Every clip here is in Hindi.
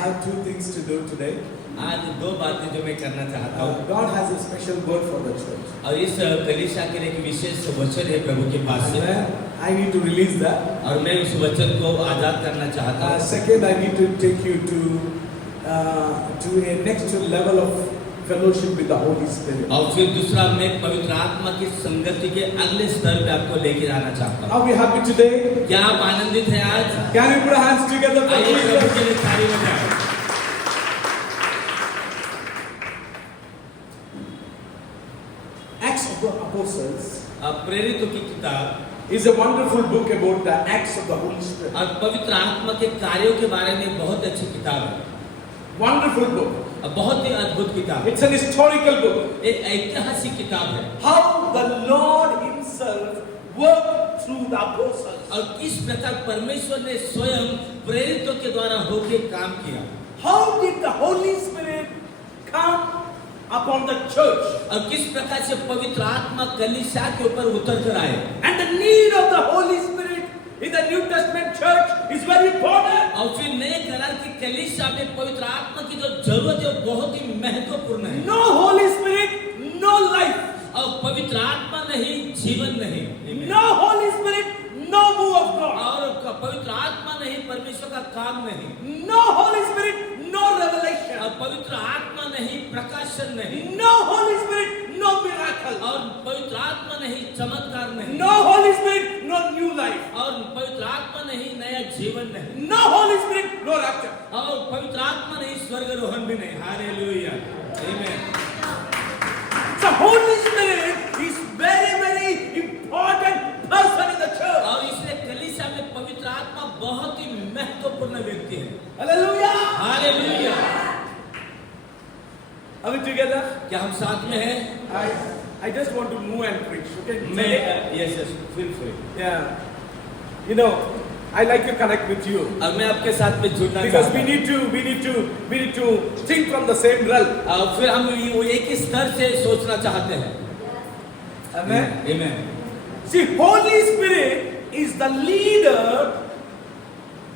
have two things to do today. आज दो बातें जो मैं करना चाहता हूँ God has a special word for the church. और इस कलीसिया के लिए एक विशेष वचन है प्रभु के पास से Amen. I need to release that. और मैं उस वचन को आजाद करना चाहता हूँ। Second, I need to take you to a next level of fellowship with the Holy Spirit. और फिर दूसरा मैं पवित्र आत्मा की संगति के अगले स्तर पे आपको लेके जाना चाहता हूँ। Are we happy today? क्या आप आनंदित हैं आज? Can we put our hands together for आइए प्रभु Jesus? के लिए ताली बजाएं। Acts of the Apostles प्रेरितों की किताब is a wonderful book about the acts of the Holy Spirit. और पवित्र आत्मा के कार्यों के बारे में बहुत अच्छी किताब है। Wonderful book. बहुत ही अद्भुत किताब है। It's an historical book. एक ऐतिहासिक किताब है। How the Lord Himself worked through the apostles. और किस प्रकार परमेश्वर ने स्वयं प्रेरितों के द्वारा होके काम किया। How did the Holy Spirit come upon the church? और किस प्रकार से पवित्र आत्मा कलीसिया के ऊपर उतर कर आए। And the need of the Holy Spirit in the New Testament church is very important. और फिर नए करार की कलीसिया में पवित्र आत्मा की जो जरूरत है वो बहुत ही महत्वपूर्ण है। No Holy Spirit, no life. और पवित्र आत्मा नहीं जीवन नहीं। No Holy Spirit, no move of God. और पवित्र आत्मा नहीं परमेश्वर का काम नहीं। No Holy Spirit, no revelation. और पवित्र आत्मा नहीं प्रकाशन नहीं। No Holy Spirit, no miracle. और पवित्र आत्मा नहीं चमत्कार नहीं। No Holy Spirit, no new life. और पवित्र आत्मा नहीं नया जीवन नहीं। No Holy Spirit, no rapture. और पवित्र आत्मा नहीं स्वर्गारोहण भी नहीं। हालेलुया आमीन। The Holy Spirit is very, very important person in the church. और इसलिए कलीसिया में पवित्र आत्मा बहुत ही महत्वपूर्ण व्यक्ति है। Hallelujah. Hallelujah. Are we together? क्या हम साथ में हैं? I just want to move and preach. Okay. मैं yes feel free. Yeah. You know, I like to connect with you. और मैं आपके साथ में जुड़ना Because चाहता we need to think from the same realm. हूँ। और फिर हम वो एक ही स्तर से सोचना चाहते हैं। Amen. आमीन। See, Holy Spirit is the leader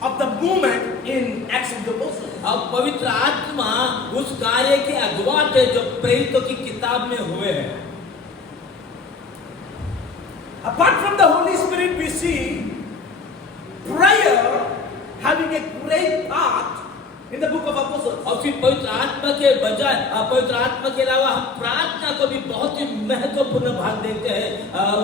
of the movement in Acts of the Apostles. अब पवित्र आत्मा उस कार्य के अगुवा थे जो प्रेरितों की किताब में हुए हैं। Apart from the Holy Spirit, we see prayer having a great part in the book of Apostles. और फिर पवित्र आत्मा के बजाय पवित्र आत्मा के अलावा हम प्रार्थना को भी बहुत ही महत्वपूर्ण भाग देते हैं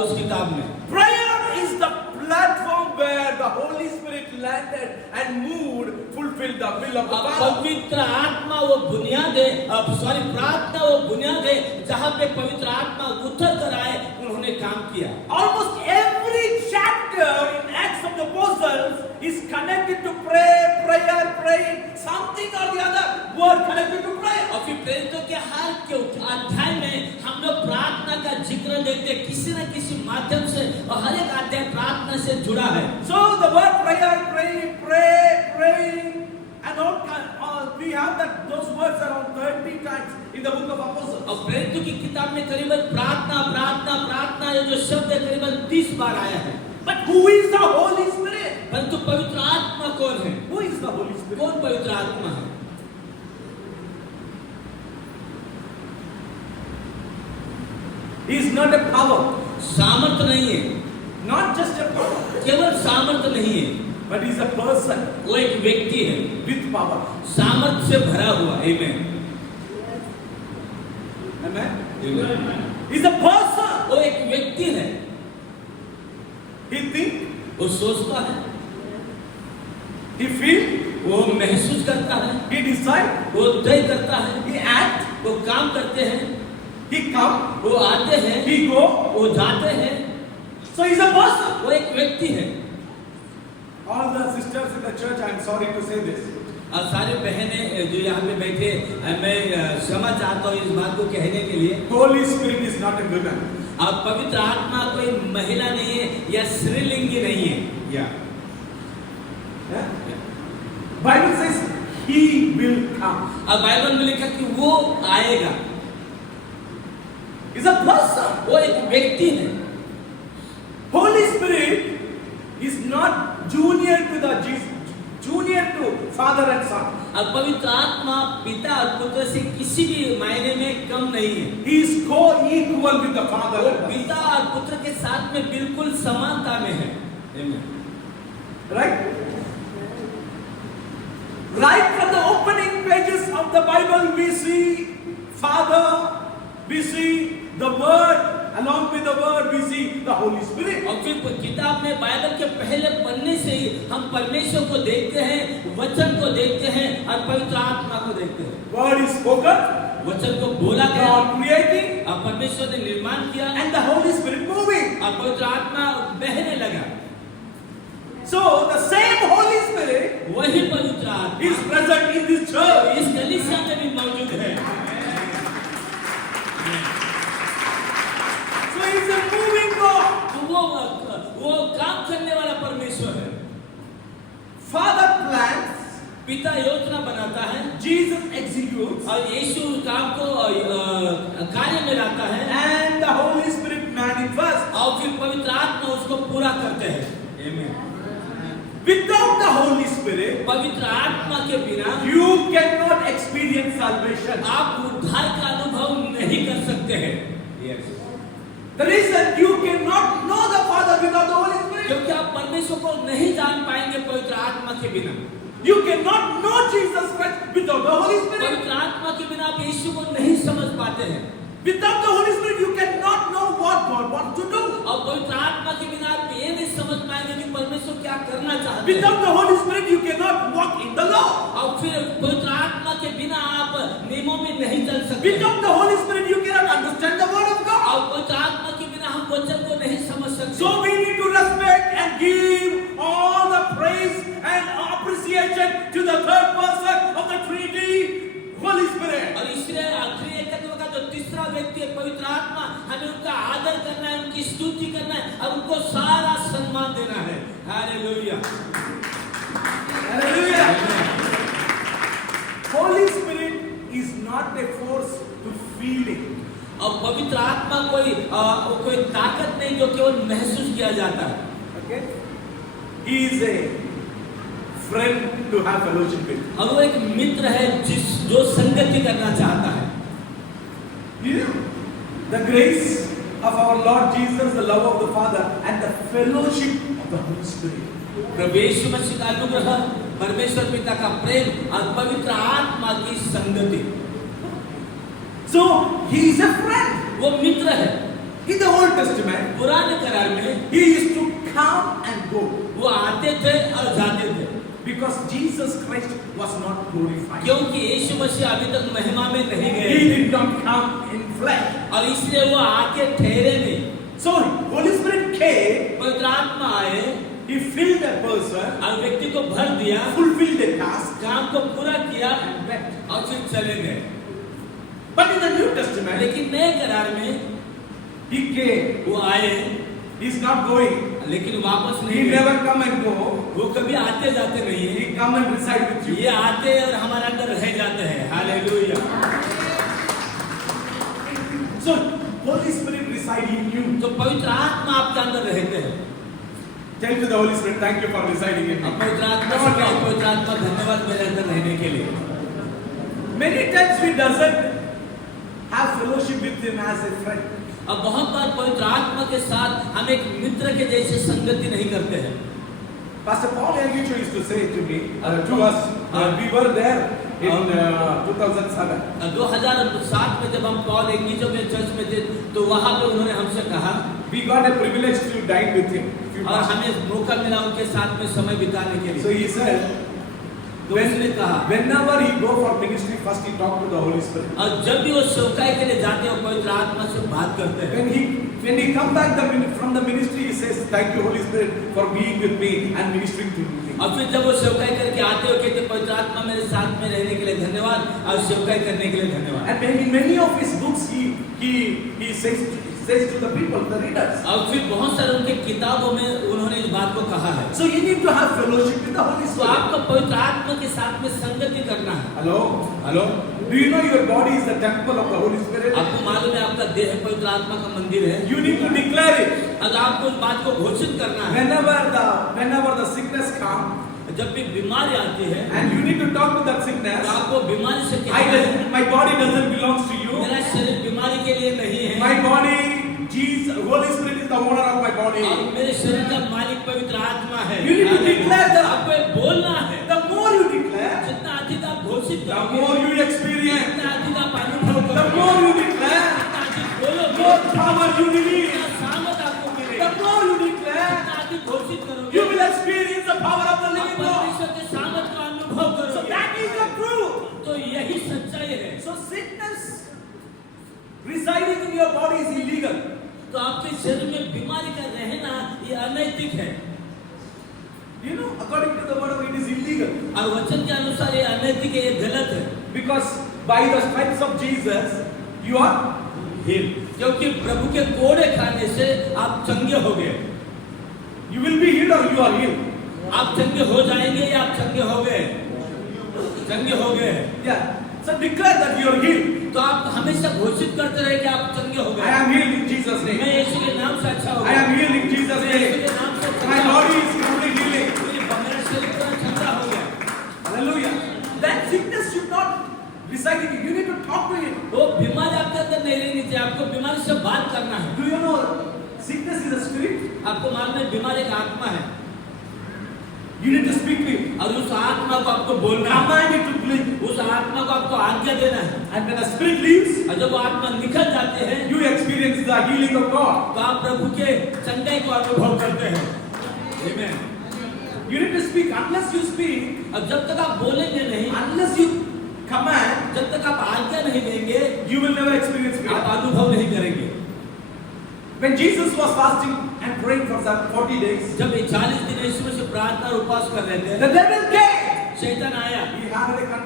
उस किताब में। Prayer is the platform where the Holy Spirit landed and moved, fulfilled the will of the Father. पवित्र आत्मा वो बुनियाद है, प्रार्थना वो बुनियाद है जहाँ पे पवित्र आत्मा उतर कर आए उन्होंने काम किया। Almost every chapter in Acts of the Apostles is connected to prayer, praying, something or the other word connected to prayer. और फिर प्रेरितों के हर अध्याय में हम लोग प्रार्थना का जिक्र देखते हैं किसी न किसी माध्यम से और हर एक अध्याय प्रार्थना से जुड़ा है। So the word prayer, praying, and all we have those words around 30 times in the book of Apostles. और प्रेरितों की किताब में करीबन प्रार्थना ये जो शब्द है करीबन 30 बार आया है। But who is the Holy Spirit? परंतु पवित्र आत्मा कौन है? Who is the Holy Spirit? कौन पवित्र आत्मा है? He is not a power. सामर्थ नहीं है। Not just a power. केवल सामर्थ नहीं है, But he is a person वो एक व्यक्ति है with power. सामर्थ से भरा हुआ। आमीन। Amen? He is a person. वो एक व्यक्ति है। He think, वो सोचता है, he feel, वो महसूस करता है, he decide, वो तय करता है, he act, वो काम करते हैं, he come, वो आते हैं, he go. वो जाते हैं। So he is a person. वो एक व्यक्ति है। All the sisters in the church, I am sorry to say this. और सारे बहनें जो यहाँ पे बैठे, मैं क्षमा चाहता हूँ इस बात को कहने के लिए। Holy Spirit is not a woman. अब पवित्र आत्मा कोई महिला नहीं है या स्त्रीलिंगी नहीं है। Yeah. Bible says he will come. अब बाइबल में लिखा कि वो आएगा। Is a person. वो एक व्यक्ति है। Holy Spirit is not junior to the junior to father and son. अब पवित्र आत्मा पिता और पुत्र से किसी भी मायने में कम नहीं है। He is co-equal with the father. वो पिता और पुत्र के साथ में बिल्कुल समानता में है। Amen. Right? Right from the opening pages of the Bible, we see Father, we see the Word, along with the Word, we see the Holy Spirit. और फिर किताब में बाइबल के पहले पन्ने से ही हम परमेश्वर को देखते हैं, वचन को देखते हैं और पवित्र आत्मा को देखते हैं। Word is spoken, वचन को बोला गया, God creating, और परमेश्वर ने निर्माण किया, and the Holy Spirit moving. और पवित्र आत्मा बहने लगा। So the same Holy Spirit वही पवित्र आत्मा is present in this church. इस कलीसिया में भी मौजूद है। So it's a moving God. तो वो काम करने वाला परमेश्वर है। Father plans, पिता योजना बनाता है, Jesus executes, और यीशु काम को कार्य में लाता है, and the Holy Spirit manifests. और फिर पवित्र आत्मा उसको पूरा करते हैं। Amen. Without the Holy Spirit, पवित्र आत्मा के बिना you cannot experience salvation. आप उद्धार का अनुभव नहीं कर सकते हैं। Yes. The reason you cannot know the Father without the Holy Spirit. क्योंकि आप परमेश्वर को नहीं जान पाएंगे पवित्र आत्मा के बिना। You cannot know Jesus Christ without the Holy Spirit. पवित्र आत्मा के बिना आप यीशु को नहीं समझ पाते हैं। Without the Holy Spirit, you cannot know what God wants to do. और पवित्र आत्मा के बिना आप ये नहीं समझ पाएंगे कि परमेश्वर क्या करना चाहते हैं। Without the Holy Spirit, you cannot walk in the law. और फिर पवित्र आत्मा के बिना आप नियमों में नहीं चल सकते। Without the Holy Spirit, you cannot understand the word of God. और पवित्र आत्मा के बिना हम वचन को नहीं समझ सकते। So we need to respect and give all the praise and appreciation to the third person of the Trinity, Holy Spirit. और इसलिए आखिरी एकत्व का जो तीसरा व्यक्ति है पवित्र आत्मा, हमें उनका आदर करना है, उनकी स्तुति करना है और उनको सारा सम्मान देना है। Hallelujah. Hallelujah. Holy Spirit is not a force to feeling. और पवित्र आत्मा कोई ताकत नहीं जो केवल महसूस किया जाता है। Okay? He is a friend to have fellowship with. और वो एक मित्र है जो संगति करना चाहता है। You know, the grace of our Lord Jesus, the love of the Father, and the fellowship of the Holy Spirit. प्रभु यीशु मसीह का अनुग्रह, परमेश्वर पिता का प्रेम और पवित्र आत्मा की संगति। So he is a friend. वो मित्र है। In the Old Testament, पुराने करार में he used to come and go वो आते थे और जाते थे, because Jesus Christ was not glorified. क्योंकि यीशु मसीह अभी तक महिमा में नहीं गए He did not come in flesh. और इसलिए वो आके ठहरे नहीं। So Holy Spirit came, पवित्र आत्मा आए he filled a person, और व्यक्ति को भर दिया, fulfilled the task, काम को पूरा किया and went. और फिर चले गए। But in the New Testament, लेकिन नए करार में he came. वो आए, He is not going. लेकिन वापस He नहीं गए। never come and go. वो कभी आते जाते नहीं है। He come and reside with you. ये आते और हमारे अंदर रह जाते हैं। Hallelujah. So Holy Spirit reside in you. तो पवित्र आत्मा आपके अंदर रहते हैं। Tell to the Holy Spirit, thank you for residing in अब me. पवित्र आत्मा से कहो, पवित्र आत्मा धन्यवाद मेरे अंदर रहने के लिए। Many times we doesn't have fellowship with him as a friend. अब बहुत बार पवित्र आत्मा के साथ हम एक मित्र के जैसे संगति नहीं करते हैं। Pastor Paul Yangicho used to say to me, to us, we were there in 2007. 2007 में जब हम पॉल एंगिजो में चर्च में थे तो वहाँ पे उन्होंने हमसे कहा, We got a privilege to dine with him. और हमें मौका मिला उनके साथ में समय बिताने के So लिए। he said, तो उसने कहा, whenever he go for ministry, first he talk to the Holy Spirit. और जब भी वो सेवकाई के लिए जाते हैं पवित्र आत्मा से बात करते हैं। When he come back from the ministry, he says, thank you Holy Spirit for being with me and ministering to me. और फिर जब वो सेवकाई करके आते हो कहते पवित्र आत्मा मेरे साथ में रहने के लिए धन्यवाद और सेवकाई करने के लिए धन्यवाद। And in many of his books, he says to the people, the readers. और फिर बहुत सारे उनके किताबों में उन्होंने इस बात को कहा है। So you need to have fellowship with the Holy तो Spirit. आपको पवित्र आत्मा के साथ में संगति करना है। Hello? Hello, Do you know your body is the temple of the Holy Spirit? आपको मालूम है आपका देह पवित्र आत्मा का मंदिर है। You need to declare it. अगर आपको इस बात को घोषित करना है, Whenever the sickness comes, जब भी बीमारी आती है and you need to talk to that sickness, तो आपको बीमारी से I doesn't, my body doesn't belongs to you. मेरा शरीर बीमारी के लिए नहीं है My body, Jesus, Holy Spirit is the owner of my body. और मेरे शरीर का मालिक पवित्र आत्मा है You need to declare that. आपको ये बोलना है The more you declare, जितना अधिक आप घोषित the करोगे more you experience. जितना अधिक आप अनुभव The करोगे more you declare, जितना अधिक बोलोगे more power you release. जितना सामर्थ आपको The मिलेगा more you declare, जितना अधिक घोषित करोगे you will experience the power of the आप living God. परमेश्वर के सामर्थ का अनुभव So करोगे that is the truth. तो यही सच्चाई है So sickness residing in your body is illegal. तो आपके शरीर में बीमारी का रहना ये अनैतिक है You know, according to the word of it is illegal. और वचन के अनुसार ये अनैतिक है ये गलत है Because by the stripes of Jesus, you are healed. क्योंकि प्रभु के कोड़े खाने से आप चंगे हो गए You will be healed or you are healed. आप चंगे हो जाएंगे या आप चंगे हो गए चंगे हो गए Yeah. So declare that you are healed. तो आप हमेशा घोषित करते रहे कि आप चंगे हो I गए am healed in Jesus' मैं name. यीशु के नाम से अच्छा हो I गया am healed in Jesus' मैं यीशु name. के नाम से My चंगा हो body गया। is fully healing. मेरा शरीर पूरा चंगा हो गया Hallelujah. That sickness should not reside in you. You need to talk to him. वो बीमारी आपके अंदर नहीं रहनी चाहिए आपको बीमारी से बात करना है Do you know sickness is a spirit? आपको मालूम है बीमारी का आत्मा है You need to speak to him. और उस आत्मा को आपको बोलना है Command it to flee. उस आत्मा को आपको आज्ञा देना है And when the spirit leaves, और जब वो आत्मा निकल जाते हैं you experience the healing of God. तो आप प्रभु के चंगाई को अनुभव करते हैं Amen. You need to speak. Unless you speak, और जब तक आप बोलेंगे नहीं unless you command, जब तक आप आज्ञा नहीं देंगे you will never experience आप miracle. अनुभव नहीं करेंगे When Jesus was fasting and praying for some 40 days, जब ये 40 दिन यीशु में से प्रार्थना और उपवास कर रहे थे the devil came. शैतान आया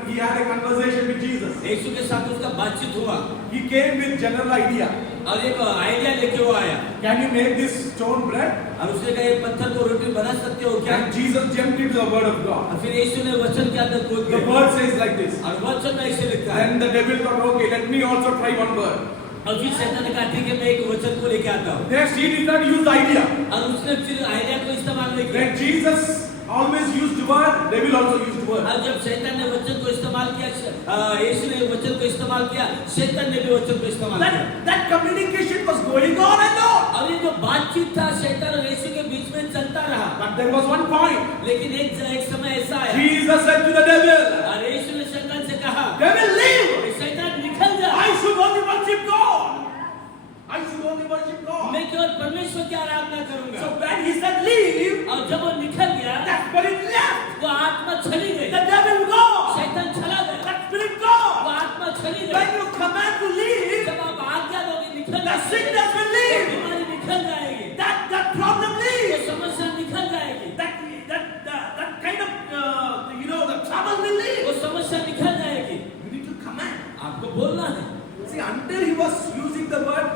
He had a conversation with Jesus. यीशु के साथ उसका बातचीत हुआ He came with general idea. और एक आइडिया लेके वो आया Can you make this stone bread? और उसने कहा ये पत्थर को रोटी बना सकते हो क्या And Jesus jumped into the word of God. और फिर यीशु ने वचन के अंदर कूद The गए word says like this. और वचन में ऐसे लिखा है Then the devil thought, okay, let me also try one word. और फिर शैतान ने कहा ठीक है मैं एक वचन को लेके आता हूँ Next, he did not use the idea. और उसने फिर आइडिया को इस्तेमाल नहीं किया When Jesus always used word, devil also used word. और जब शैतान ने वचन को इस्तेमाल किया यीशु ने वचन को इस्तेमाल किया शैतान ने भी वचन को इस्तेमाल किया That communication was going on and on. और ये जो बातचीत था शैतान और यीशु के बीच में चलता रहा But there was one point. लेकिन एक समय ऐसा आया Jesus said to the devil, और यीशु ने शैतान से कहा devil leave. शैतान निकल जा I should only worship God. I should only worship God. मैं केवल परमेश्वर की आराधना करूंगा So when he said leave, और जब वो निकल गया that spirit left. वो आत्मा चली गई The devil gone. शैतान चला गया That spirit वो gone. आत्मा चली When गई you command to leave, जब आप आज्ञा दोगे निकल the जाएगी sickness will leave. बीमारी निकल जाएगी That problem वो leaves. समस्या निकल जाएगी That kind of the trouble will leave. वो समस्या निकल जाएगी You need to command. आपको बोलना है See, until he was using the word,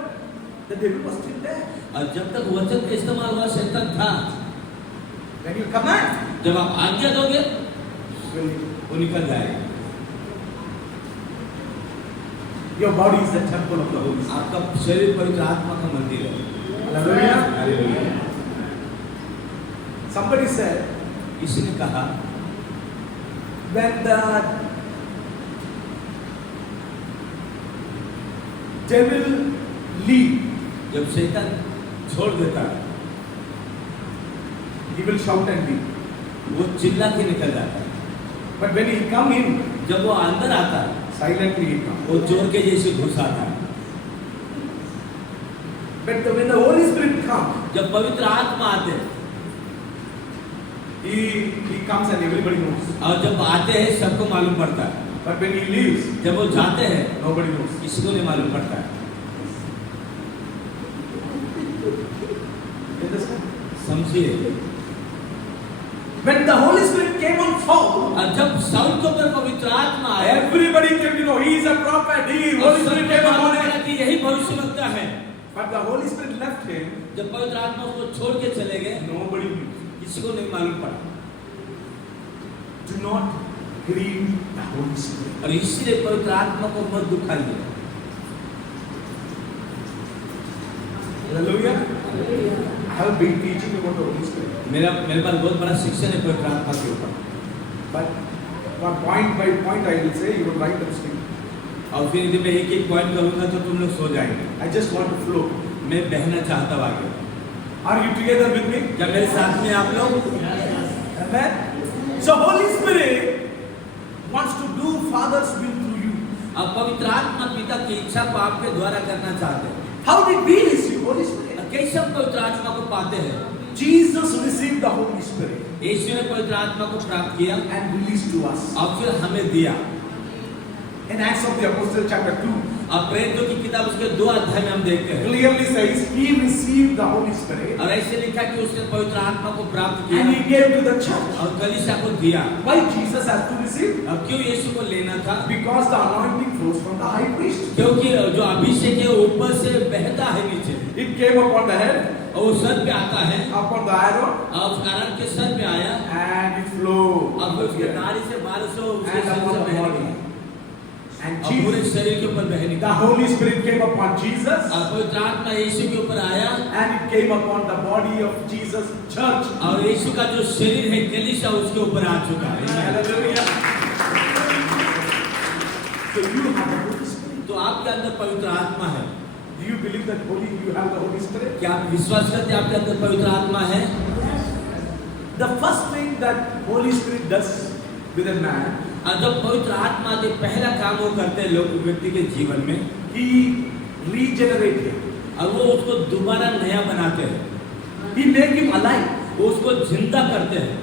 the devil was still there. और जब तक वचन का इस्तेमाल हुआ शैतान था When you command, जब आप आज्ञा दोगे it will leave. वो निकल जाएगा Your body is the temple of the Holy Spirit. आपका शरीर पवित्र आत्मा का मंदिर है Hallelujah. हालेलुया Somebody said, किसी ने कहा when the devil leave, जब शैतान छोड़ देता है he will shout and leave. वो चिल्ला के निकल जाता है But when he come in, जब वो अंदर आता है silently he comes. वो चोर के जैसे घुस आता है But when the Holy Spirit comes, जब पवित्र आत्मा आते हैं he comes and everybody knows. और जब आते हैं सबको मालूम पड़ता है But when he leaves, जब वो जाते हैं nobody knows. किसी को नहीं मालूम पड़ता है You understand? समझिए When the Holy Spirit came on Saul, और जब साउल के ऊपर पवित्र आत्मा आया everybody came to know he is a prophet. Holy Spirit came upon him. कि यही भविष्यवक्ता है But the Holy Spirit left him. जब पवित्र आत्मा उसको छोड़ के चले गए Nobody knew. किसी को नहीं मालूम पड़ा Do not grieve the Holy Spirit. और इसीलिए पवित्र आत्मा को मत दुखाइए Hallelujah. I have been teaching about the Holy Spirit. मेरे पास बहुत बड़ा शिक्षण है पवित्र आत्मा के ऊपर But one point by point I will say, you will write them still. और फिर यदि मैं एक एक पॉइंट करूंगा तो तुम लोग सो जाएंगे। I just want to flow. मैं बहना चाहता हूं आगे। Are you together with me? क्या मेरे साथ में आप लोग? Amen. So Holy Spirit wants to do Father's will through you. अब पवित्र आत्मा पिता की इच्छा को आपके द्वारा करना चाहते हैं। How did we receive Holy Spirit? कैसे हम पवित्र आत्मा को पाते हैं? Jesus received the Holy Spirit यीशु ने पवित्र आत्मा को प्राप्त किया and released to us. और फिर हमें दिया। In Acts of the Apostles chapter 2, अब प्रेरितों की किताब उसके 2 अध्याय में हम देखते हैं clearly says he received the Holy Spirit और ऐसे लिखा कि उसने पवित्र आत्मा को प्राप्त and किया he gave to the church. और कलीसिया को दिया। Why Jesus has to receive? अब क्यों यीशु को लेना था? Because the anointing flows from the high priest. क्योंकि जो अभिषेक है ऊपर से बहता है नीचे It came upon the head, और वो सर पे आता है upon the Aaron, और कारण के सर पे आया and it flowed. अब उसके नारी से बारिश हो उसके And सर upon से the बहने body. लगी। And और पूरे Jesus, शरीर के ऊपर बहने the लगी। Holy Spirit came upon Jesus और पवित्र आत्मा यीशु के ऊपर आया and it came upon the body of Jesus church. और यीशु का जो शरीर है कलीसिया उसके ऊपर आ चुका है। Hallelujah. So you have the Holy Spirit. तो आपके अंदर पवित्र आत्मा है। Do you believe that you have the Holy Spirit? क्या आप विश्वास करते हैं आपके अंदर पवित्र आत्मा है? The first thing that Holy Spirit does with a man, और जब पवित्र आत्मा के पहला काम वो करते हैं लोग व्यक्ति के जीवन में he regenerates him. और वो उसको दोबारा नया बनाते हैं, He make him alive. वो उसको जिंदा करते हैं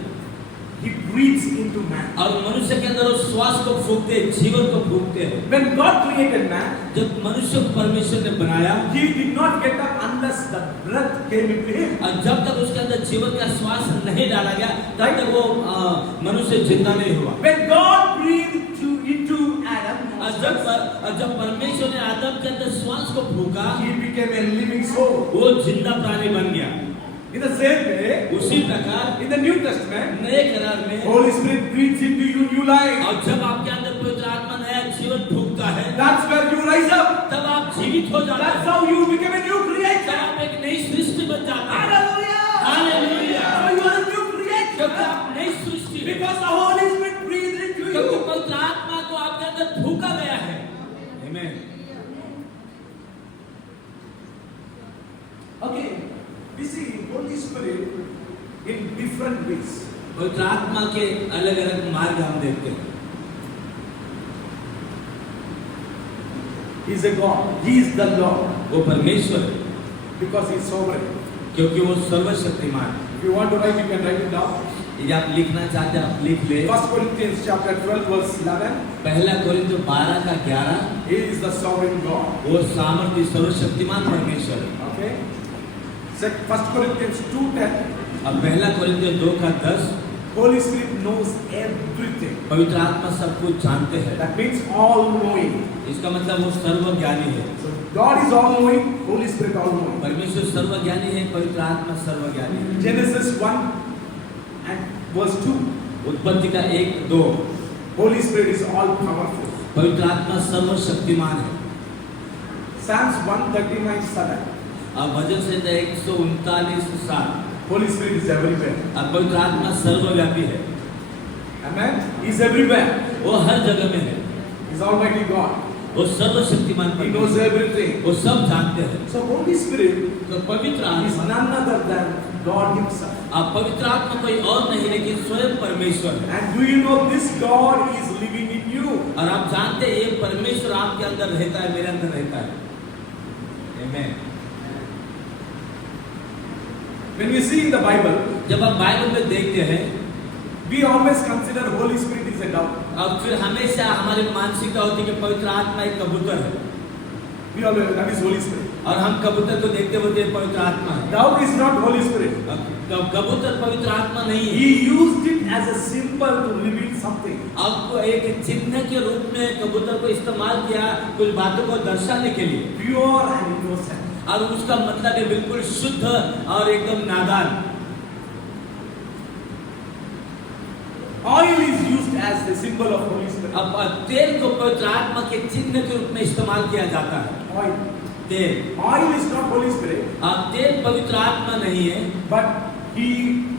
He breathes into man. और मनुष्य के अंदर वो श्वास को फूंकते हैं, जीवन को फूंकते हैं। When God created man, जब मनुष्य को परमेश्वर ने बनाया he did not get up unless the breath came into him. और जब तक उसके अंदर जीवन का श्वास नहीं डाला गया तब तक वो मनुष्य जिंदा नहीं हुआ। When God breathed into Adam, और जब परमेश्वर ने आदम के अंदर श्वास को फूंका he became a living soul. वो जिंदा प्राणी बन गया। In the same way, उसी प्रकार in the New Testament, नए करार में Holy Spirit breathes into you new life. और जब आपके अंदर पवित्र आत्मा नया जीवन फूंकता है That's where you rise up. तब आप जीवित हो जाते That's हैं, how you become a new तब creature. आप एक नई सृष्टि बन जाते हैं। Hallelujah. Hallelujah. So you are a new creature. क्योंकि आप नई सृष्टि हैं। Because the Holy Spirit breathed into क्योंकि you. पवित्र आत्मा को आपके अंदर फूंका गया है। आमीन। Okay, we see Holy Spirit in different ways. पवित्र आत्मा के अलग अलग मार्ग हम देखते हैं। He is a God. He is the Lord. वो परमेश्वर है Because he is sovereign. क्योंकि वो सर्वशक्तिमान है। If you want to write, you can write it down. यदि आप लिखना चाहते हैं आप लिख ले। 1 Corinthians chapter 12 verse 11. पहला कोरिन्थियों 12 का 11 He is the sovereign God. वो सामर्थ्य सर्वशक्तिमान परमेश्वर है। Okay. 1 Corinthians 2:10. अब पहला कोरिन्थियों 2 का 10 Holy Spirit knows everything. पवित्र आत्मा सब कुछ जानते हैं। That means all knowing. इसका मतलब वो सर्वज्ञानी है। So God is all knowing. Holy Spirit all knowing. परमेश्वर सर्वज्ञानी है, पवित्र आत्मा सर्वज्ञानी है। Genesis 1 and verse 2. उत्पत्ति का 1-2 Holy Spirit is all powerful. पवित्र आत्मा सर्वशक्तिमान है। Psalms 139:7. अब भजन संहिता 139:7 Holy Spirit is everywhere. अब पवित्र आत्मा सर्वव्यापी है। Amen. He is everywhere. वो हर जगह में है। He is Almighty God. वो सर्वशक्तिमान He knows परमेश्वर है। everything. वो सब जानते हैं। So Holy Spirit तो पवित्र is आत्मा none other than God Himself. अब पवित्र आत्मा कोई और नहीं लेकिन स्वयं परमेश्वर है। And do you know this God is living in you? और आप जानते हैं ये परमेश्वर आपके अंदर रहता है, मेरे अंदर रहता है। आमीन। When we see in the Bible, जब हम बाइबल में देखते हैं we always consider Holy Spirit is a dove. अब फिर हमेशा हमारी मानसिकता होती है कि पवित्र आत्मा एक कबूतर है We always that is Holy Spirit. और हम कबूतर को देखते होते हैं पवित्र आत्मा है। Dove is not Holy Spirit. अब कबूतर पवित्र आत्मा नहीं है। He used it as a symbol to reveal something. अब एक चिन्ह के रूप में कबूतर को इस्तेमाल किया कुछ बातों को दर्शाने के लिए Pure and innocent. और उसका मतलब है बिल्कुल शुद्ध और एकदम नादान। Oil is used as the symbol of Holy Spirit. अब तेल को पवित्र आत्मा के चिन्ह के रूप में इस्तेमाल किया जाता है। Oil. तेल Oil is not Holy Spirit, अब तेल पवित्र आत्मा नहीं है but He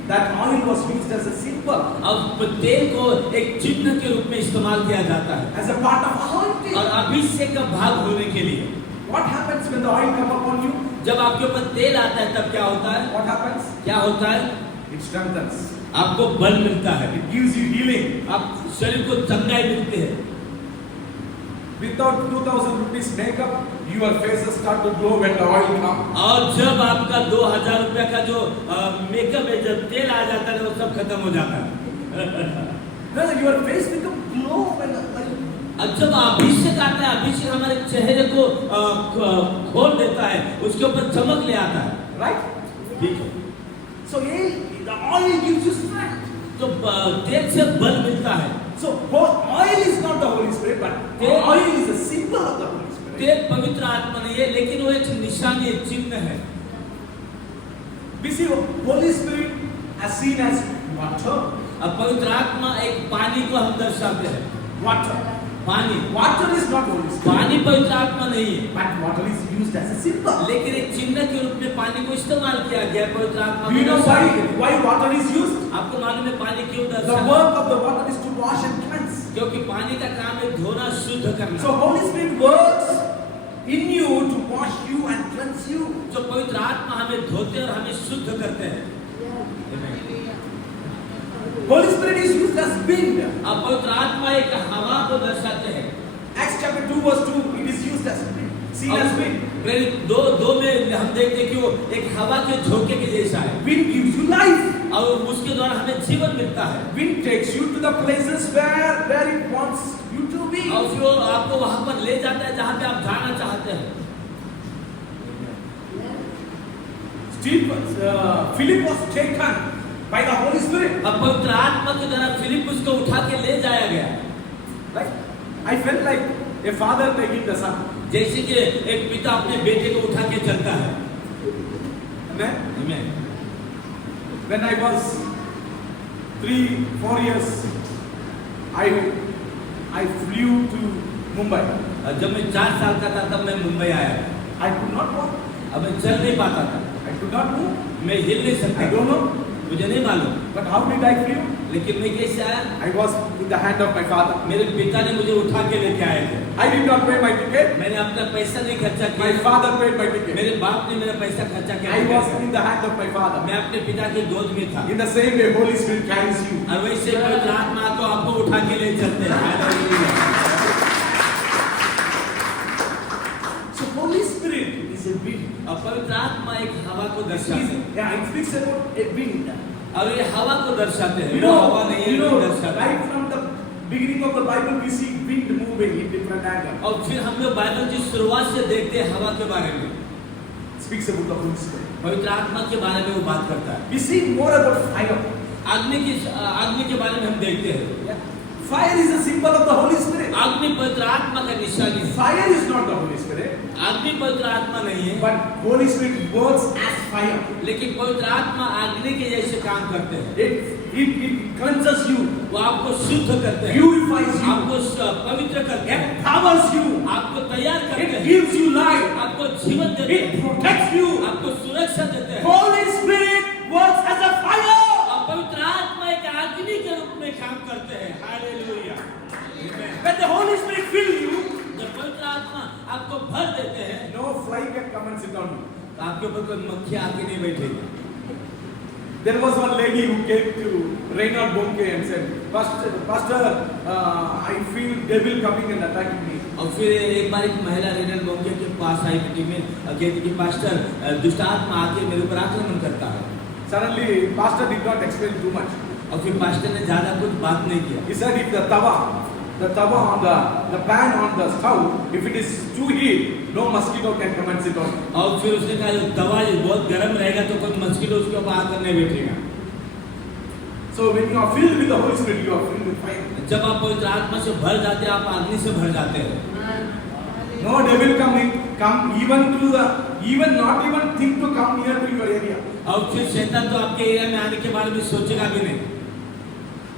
that oil was used as a symbol, अब तेल को एक चिन्ह के रूप में इस्तेमाल किया जाता है as a part of anointing. और अभिषेक का भाग होने के लिए। What happens when the oil come upon you? जब आपके ऊपर तेल आता है तब क्या होता है? What happens? क्या होता है? It strengthens. आपको बल मिलता है, It gives you healing. आप शरीर को चंगाई मिलती है। Without 2000 rupees makeup, your faces start to glow when the oil comes. और जब आपका 2000 रुपया का जो मेकअप है, जब तेल आ जाता है वो सब खत्म हो जाता है। Brother, your face become glow when the oil. अब जब अभिषेक आता है, अभिषेक हमारे चेहरे को खोल देता है, उसके ऊपर चमक ले आता है। Right? ठीक है। So the oil gives you strength. तो तेल से बल मिलता है। So oil is not the Holy Spirit, but oil is a symbol of the Holy Spirit. तेल पवित्र आत्मा नहीं है, लेकिन वो एक निशानी, एक चिन्ह है। We see Holy Spirit as seen as water. अब पवित्र आत्मा एक पानी को हम दर्शाते हैं। Water. पानी, Water is not Holy Spirit, पानी पवित्र आत्मा नहीं है, but water is used as a symbol. लेकिन एक चिन्ह के रूप में पानी को इस्तेमाल किया गया है पवित्र आत्मा Do you know को दर्शाने के लिए। why water is used? आपको मालूम है पानी क्यों The दर्शाता है? work of the water is to wash and cleanse. क्योंकि पानी का काम है धोना, शुद्ध करना। So Holy Spirit works in you to wash you and cleanse you. जो पवित्र आत्मा हमें धोते और हमें शुद्ध करते हैं। Holy Spirit is used as wind. अब पवित्र आत्मा एक हवा को दर्शाते हैं। Acts chapter 2 verse 2, it is used as wind, seen as wind. प्रेरित 2:2 में हम देखते हैं कि वो एक हवा के झोंके के जैसा है Wind gives you life. और उसके द्वारा हमें जीवन मिलता है। Wind takes you to the places where it wants you to be. और फिर वो आपको वहां पर ले जाता है जहां पे आप जाना चाहते हैं। Philip was taken by the Holy Spirit. अब पवित्र आत्मा के द्वारा फिलिपुस को उठा के ले जाया गया। Right? I felt like a father taking the son. जैसे कि एक पिता अपने बेटे को उठा के चलता है। Amen? Amen. When I was 3-4 years, I flew to Mumbai. और जब मैं 4 साल का था तब मैं मुंबई आया। I could not walk. अब मैं चल नहीं पाता था, I could not move. मैं हिल नहीं I सकता, don't know. मुझे नहीं मालूम। But how did I flew? लेकिन मैं कैसे आया? I was in the hand of my father. मेरे पिता ने मुझे उठा के लेके आए थे। I did not pay my ticket. मैंने अपना पैसा नहीं खर्चा My किया। father paid my ticket. मेरे बाप ने मेरा पैसा खर्चा I was किया। in the hand of my father. मैं अपने पिता के गोद में था। In the same way, Holy Spirit carries you. और वैसे पवित्र आत्मा को आपको उठा के ले चलते हैं। Hallelujah. So Holy Spirit is a wind. और पवित्र आत्मा एक हवा को दर्शाते हैं। Yeah, it speaks about a wind. और ये हवा को दर्शाते हैं। You वो know, हवा नहीं है, वो दर्शाते हैं। right from the beginning of the Bible, we see wind moving in different angles. और फिर हम लोग बाइबल की शुरुआत से देखते हैं हवा के बारे में। It speaks about the Holy Spirit. पवित्र आत्मा के बारे में वो बात करता है। We see more about fire. अग्नि के बारे में हम देखते हैं। Yeah. Fire is a symbol of the Holy Spirit. अग्नि पवित्र आत्मा का निशानी है। Fire is not the Holy Spirit, अग्नि पवित्र आत्मा नहीं है, but Holy Spirit works as fire. लेकिन पवित्र आत्मा अग्नि के जैसे काम करते हैं। It cleanses you, वो आपको शुद्ध करते हैं, purifies you, आपको पवित्र करते हैं, empowers you, आपको तैयार करते it हैं, gives you life, आपको जीवन देते it हैं, protects you. आपको सुरक्षा देते हैं। Holy Spirit works as a fire. और पवित्र आत्मा एक अग्नि के रूप में काम करते हैं। Hallelujah. When the Holy Spirit fills you, जब पवित्र आत्मा आपको भर देते हैं, no fly can come and sit on you. तो आपके ऊपर कोई मक्खी आके नहीं बैठेगी। There was one lady who came to Reinhard Bonke and said, Pastor, I feel devil coming and attacking me. और फिर एक बार एक महिला रेनल बोंके के पास आई मीटिंग में, कहती कि पास्टर दुष्ट आत्मा आके मेरे ऊपर आक्रमण करता है। Suddenly, Pastor did not explain too much. और फिर पास्टर ने ज्यादा कुछ बात नहीं किया। He said, if the tawa on the pan on the stove, if it is too heat, no mosquito can come and sit on it. और फिर उसने कहा जो तवा बहुत गर्म रहेगा तो कोई मस्किटो उसके ऊपर आकर नहीं बैठेगा। So when you are filled with the Holy Spirit, you are filled with fire. जब आप पवित्र आत्मा से भर जाते हैं, आप अग्नि से भर जाते हैं। No devil come even not even think to come near to your area. और फिर शैतान तो आपके एरिया में आने के बारे में सोचेगा भी नहीं,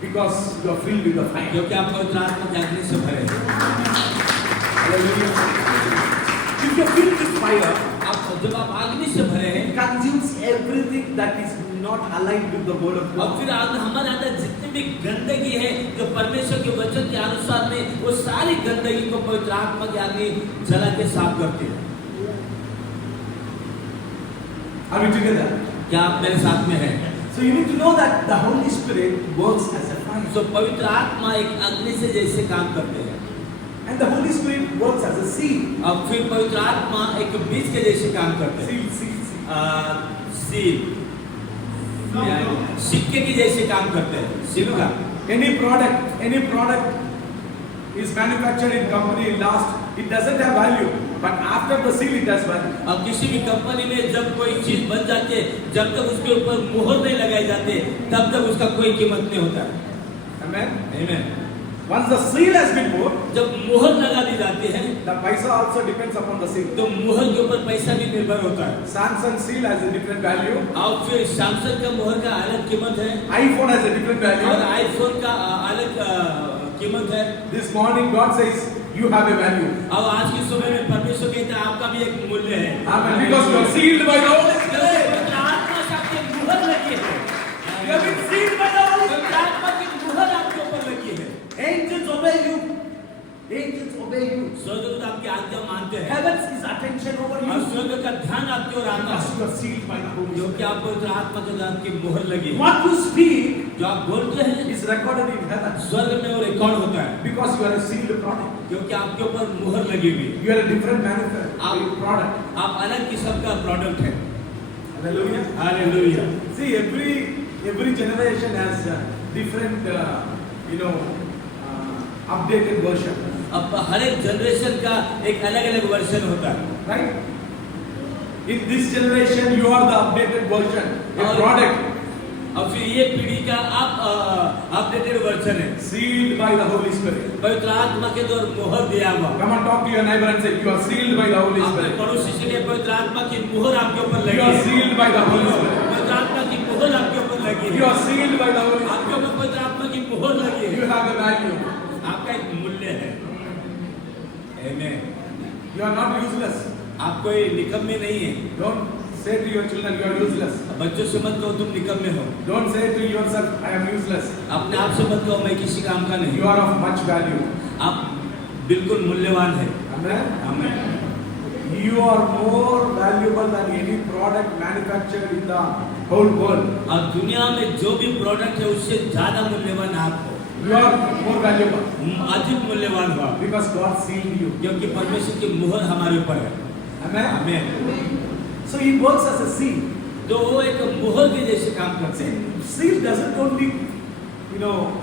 Because you are filled with the fire. क्योंकि आप पवित्र आत्मा के अग्नि से भरे हैं। Hallelujah. If you are filled with fire, आप जब आप अग्नि से भरे हैं, it consumes everything that is not aligned with the word of और God. फिर हमारे अंदर जितनी भी गंदगी है जो परमेश्वर के वचन के अनुसार नहीं, वो सारी गंदगी को पवित्र आत्मा के आगे जला के साफ करते हैं। Are we together? क्या आप मेरे साथ में हैं? So you need to know that the Holy Spirit works as a fire. तो पवित्र आत्मा एक अग्नि से जैसे काम करते हैं, And the Holy Spirit works as a seed. और फिर पवित्र आत्मा एक बीज के जैसे काम करते हैं। सील सिक्के की जैसे काम करते हैं। सिल का Any product is manufactured in company last, it doesn't have value, but after the seal it has value. अब किसी भी कंपनी में जब कोई चीज बन जाती है, जब तक उसके ऊपर मोहर नहीं लगाए जाते, तब तक उसका कोई कीमत नहीं होता है। Amen. Amen. Once the seal has been put, जब मोहर लगा दी जाती है, the paisa also depends upon the seal. तो मोहर के ऊपर पैसा भी निर्भर होता है। Samsung seal has a different value. और फिर सैमसंग का मोहर का अलग कीमत है, iPhone has a different और value. आईफोन का अलग कीमत है। This morning God says you have a value. अब आज की सुबह में परमेश्वर कहते हैं आपका भी एक मूल्य है। Amen. Because you are sealed by the Holy Spirit. पवित्र आत्मा से आपके मुहर लगी है। You have been sealed by the Holy Spirit. पवित्र आत्मा की मुहर आपके ऊपर लगी है। Angels obey you. Angels obey you. स्वर्गदूत आपकी आज्ञा मानते हैं, Heaven's is attention over और you. स्वर्ग का ध्यान आपकी ओर आता Because है, you are sealed by the Holy Spirit. क्योंकि आप पवित्र आत्मा के द्वारा आपकी मुहर लगी है। What you speak जो आप बोलते हैं Is recorded in heaven. स्वर्ग में वो रिकॉर्ड होता है, Because you are a sealed product. क्योंकि आपके ऊपर मुहर लगी हुई है। You are a different manufactured product. आप अलग किस्म का प्रोडक्ट है। Hallelujah. Hallelujah. See, every generation has a different, updated version, अब हर एक जनरेशन का एक अलग अलग वर्जन होता है, right? In this generation, you are the updated version, a और- product और फिर ये पीढ़ी का आप अपडेटेड वर्जन है, sealed by the Holy Spirit. पवित्र आत्मा के द्वारा मुहर दिया हुआ। Come and talk to your neighbor and say, you are sealed by the Holy अपने Spirit. पड़ोसी से कहे, पवित्र आत्मा की मुहर आपके ऊपर You लगी are है। sealed by the Holy Spirit. पवित्र आत्मा की मुहर आपके ऊपर लगी You है। are sealed by the Holy आपके Spirit. ऊपर पवित्र आत्मा की मुहर लगी You है। have a value. आपका एक मूल्य है। Amen. You are not useless. आप कोई निकम्मे नहीं है। Don't say to your children, you are useless. बच्चों से मत कहो तुम निकम्मे हो। Don't say to yourself, I am useless. अपने आप से मत कहो मैं किसी काम का नहीं। You are of much value. आप बिल्कुल मूल्यवान है। Amen. आमीन। You are more valuable than any product manufactured in the whole world. और दुनिया में जो भी प्रोडक्ट है उससे ज्यादा मूल्यवान आप हो। You are more valuable अधिक मूल्यवान हो आप, because God sealed you. क्योंकि परमेश्वर की मुहर हमारे ऊपर है। Amen. आमीन। So He works as a seal. तो वो एक मुहर के जैसे काम करते See, हैं। seal doesn't only,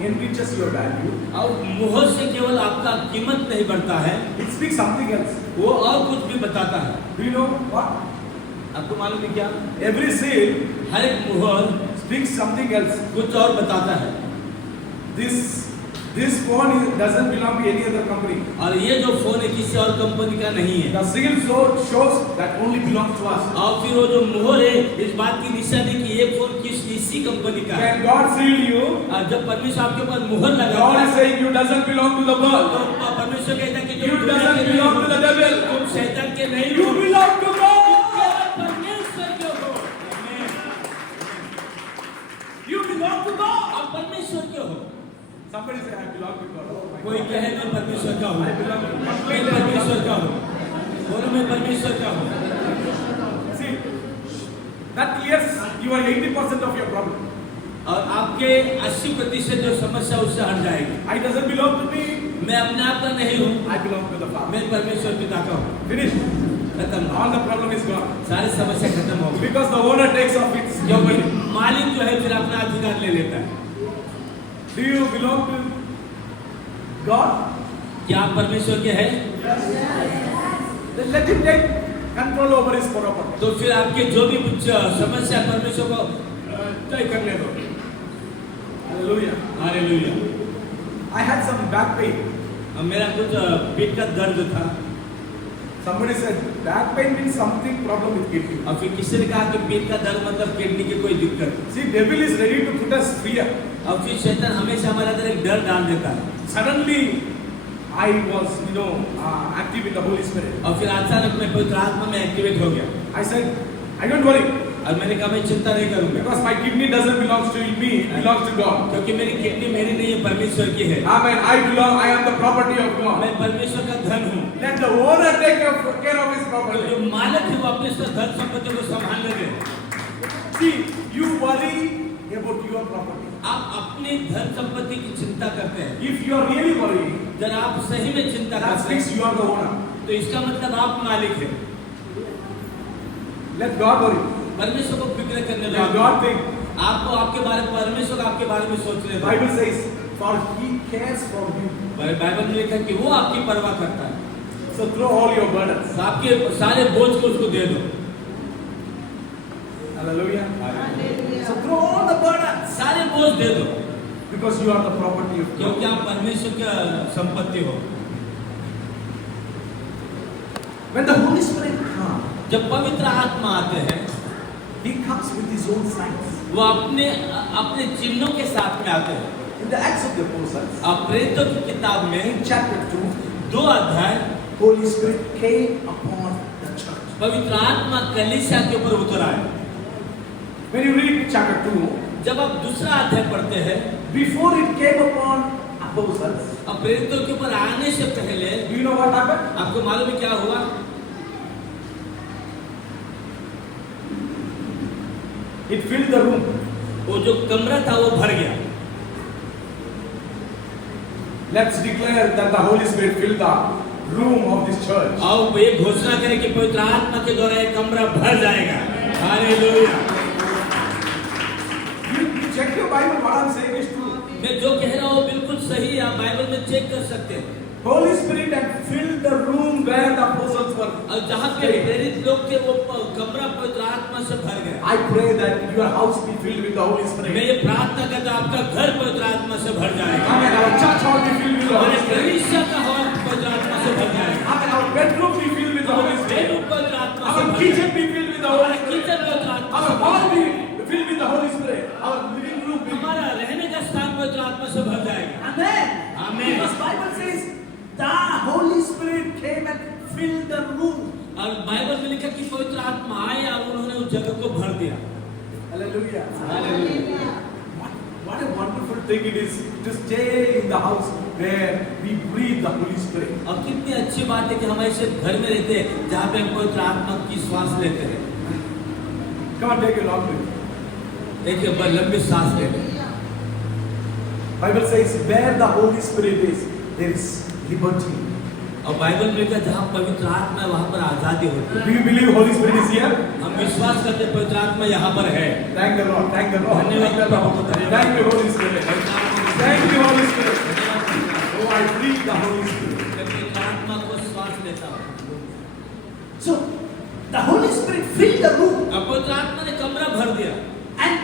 enriches your value. और मुहर से केवल आपका कीमत नहीं बढ़ता है, It speaks something else. वो और कुछ भी बताता है। Do you know what? आपको मालूम है क्या? Every seal हर एक मुहर speaks something else. कुछ और बताता है। This phone doesn't belong to any other company. और ये जो फोन है किसी और कंपनी का नहीं है। The seal shows that only belongs to us. और फिर वो जो मुहर है इस बात की निशानी कि ये फोन इसी कंपनी का है। When God sealed you, और जब परमेश्वर आपके ऊपर मुहर लगा God is saying you doesn't belong to the world. तो परमेश्वर कहता है कि You तुम दुनिया doesn't के belong नहीं to हो, the devil. तुम शैतान के नहीं You हो, belong to God. केवल परमेश्वर के हो। आमीन। You belong to God. आप परमेश्वर के हो। Somebody say I belong to God. Oh my कोई God. कहे मैं परमेश्वर का हूँ, I belong to God. मैं परमेश्वर का हूँ, बोलो मैं परमेश्वर का हूँ। See, that clears your 80% of your problem. और आपके 80% जो समस्या उससे हट जाएगी। I doesn't belong to me. मैं अपने आप का नहीं हूँ, I belong to the Father. मैं परमेश्वर पिता का हूँ। Finished. खत्म। All the problem is gone. सारी समस्या खत्म हो गई। Because the owner takes off its क्योंकि property. मालिक जो है फिर अपना अधिकार ले लेता है। Do you belong to God? क्या आप परमेश्वर के हैं? Then let him take control over his property. तो फिर आपके जो भी कुछ समस्या परमेश्वर को तय करने दो। Hallelujah. Hallelujah. I had some back pain. अब मेरा कुछ पेट का दर्द था, Somebody said back pain means something problem with kidney. और फिर किसी ने कहा कि पेट का दर्द मतलब किडनी की कोई दिक्कत। See, devil is ready to put us fear. और फिर शैतान हमेशा हमारे अंदर एक डर डाल देता है। Suddenly, I was, active in the Holy Spirit. और फिर अचानक मैं पवित्र आत्मा में एक्टिवेट हो गया। I said, I don't worry. और मैंने कहा मैं चिंता नहीं करूंगा Because my kidney doesn't belong to me, it belongs to God. क्योंकि मेरी किडनी मेरी नहीं है, परमेश्वर की है। Amen. I am the property of God. मैं परमेश्वर का धन हूँ। Let the owner take care of his तो property. जो मालिक है वो अपने इस धन संपत्ति को संभाल लेंगे। See, you worry about your property. आप अपनी धन संपत्ति की चिंता करते हैं। If you are really worried, जब आप सही में चिंता that करते means हैं you are the owner. तो इसका मतलब आप मालिक हैं। Let God worry. परमेश्वर को फिक्र करने Let दो। God think. आपको आपके बारे में परमेश्वर आपके बारे में सोचने दो। Bible says, for He cares for you. Bible में लिखा है कि वो आपकी परवाह करता है। So throw all your burdens. तो आपके सारे बोझ को उसको दे दो। Hallelujah. So throw all the burdens. सारे बोझ दे दो, Because you are the property of God. क्योंकि आप परमेश्वर का संपत्ति हो। When the Holy Spirit comes, जब पवित्र आत्मा आते हैं, He comes with His own signs. वो अपने अपने चिन्हों के साथ में आते हैं। In the Acts of the Apostles, आप प्रेरितों की किताब में in chapter 2, 2 अध्याय Holy Spirit came upon the church. पवित्र आत्मा कलीसिया के ऊपर उतर आए। When you read chapter 2, जब आप दूसरा अध्याय पढ़ते हैं, Before it came upon apostles, अब प्रेरितों के ऊपर आने से पहले do you know what happened? आपको मालूम है क्या हुआ? It filled the room. वो जो कमरा था वो भर गया। Let's declare that the Holy Spirit filled the room of this church. आओ ये घोषणा करें कि पवित्र आत्मा के द्वारा ये कमरा भर जाएगा। Hallelujah. You check your Bible, what I'm saying is true. मैं जो कह रहा हूँ बिल्कुल सही है, आप बाइबल में चेक कर सकते हैं। Holy Spirit had filled the room where the apostles were. और जहाँ पे प्रेरित लोग थे वो कमरा पवित्र आत्मा से भर गया। I pray that your house be filled with the Holy मैं Spirit. ये प्रार्थना करता हूँ आपका घर पवित्र आत्मा से भर जाएगा। Amen. Our church hall be filled with the Holy हमारे Spirit. कलीसिया का हॉल पवित्र आत्मा से भर जाएगा। Amen. Our bedroom be filled with the Holy हमारे Spirit. बेडरूम पवित्र आत्मा से Our भर kitchen जाएगा। be filled with the Holy हमारा Spirit. किचन पवित्र आत्मा Our से भर hall जाएगा। be filled with the Holy Spirit. Our living room be. हमारा रहने का स्थान पवित्र आत्मा से भर जाएगा। Amen. Amen. Because Bible says the Holy Spirit came and filled the room. और बाइबल में लिखा कि पवित्र आत्मा आए और उन्होंने उस जगह को भर दिया। Hallelujah. Hallelujah. What a wonderful thing it is to stay in the house where we breathe the Holy Spirit. और कितनी अच्छी बात है कि हम ऐसे घर में रहते हैं जहाँ पे हम पवित्र आत्मा की श्वास लेते हैं। Come on, take a long breath. देखिए बस लंबी सांस ले लें। Bible says where the Holy Spirit is, there is liberty. और बाइबल में लिखा जहाँ पवित्र आत्मा है वहाँ पर आजादी होती है। Do you believe Holy Spirit is here? हम विश्वास करते हैं पवित्र आत्मा यहाँ पर है। Thank the Lord. Thank the Lord. धन्यवाद प्रभु को धन्यवाद। Thank you, Holy Spirit. Thank you, Holy Spirit. Oh, I breathe the Holy Spirit. मैं पवित्र आत्मा को श्वास लेता हूँ। So the Holy Spirit filled the room अब पवित्र आत्मा ने कमरा भर दिया and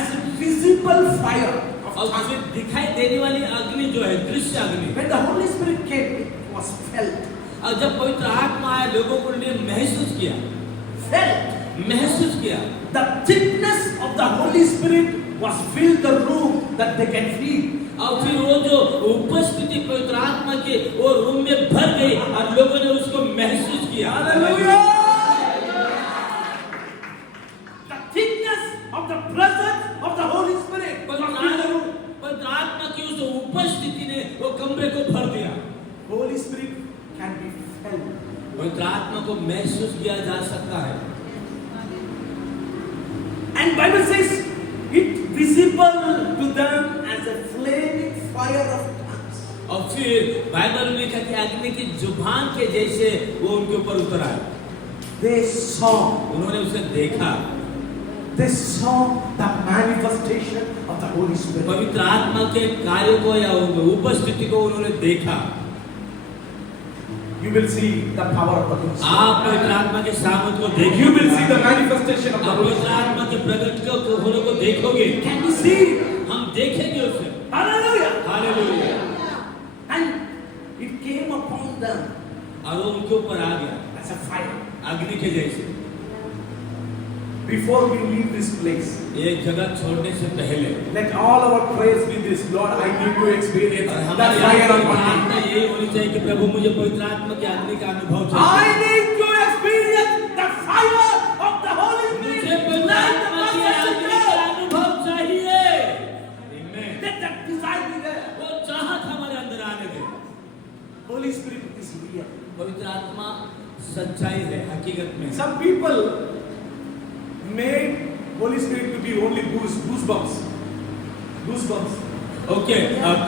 as a visible fire of और tongues. फिर दिखाई देने वाली अग्नि जो है दृश्य अग्नि। When the Holy Spirit came, it was felt. और जब पवित्र आत्मा आए लोगों को ने महसूस किया The thickness of the Holy Spirit was filled the room that they can feel. और फिर वो जो उपस्थिति पवित्र आत्मा के वो रूम में भर गई और लोगों ने उसको महसूस किया। Hallelujah. The thickness of the presence of the Holy Spirit was filled the room. पवित्र आत्मा की उस उपस्थिति ने वो कमरे को भर दिया। Holy Spirit can be felt. पवित्र आत्मा को महसूस किया जा सकता है। And Bible says it visible to them as a flaming fire of tongues. और फिर बाइबल में लिखा कि अग्नि की जुबान के जैसे वो उनके ऊपर उतर आए। They saw उन्होंने उसे देखा। the manifestation of the Holy Spirit. पवित्र आत्मा के कार्य को या उपस्थिति को उन्होंने देखा। You will see the power of the Holy Spirit. आप पवित्र आत्मा के सामर्थ को देखोगे। You will see the manifestation of the आप Holy पवित्र Spirit. आत्मा के प्रकट को होने को देखोगे। Can we see? हम देखेंगे उसे। Hallelujah. Hallelujah. And it came upon them और वो उनके ऊपर आ गया as a fire. अग्नि के जैसे। Before we leave this place, एक जगह छोड़ने से पहले let all our prayers be this: Lord, I need to experience और that हमारी fire of प्रार्थना God. यही होनी चाहिए कि प्रभु मुझे पवित्र आत्मा के अग्नि का अनुभव चाहिए। I need to experience the fire of the Holy मुझे Spirit. Holy Spirit is real. पवित्र आत्मा सच्चाई है, हकीकत में। Some people made Holy Spirit to be only goosebumps. Goosebumps. Okay,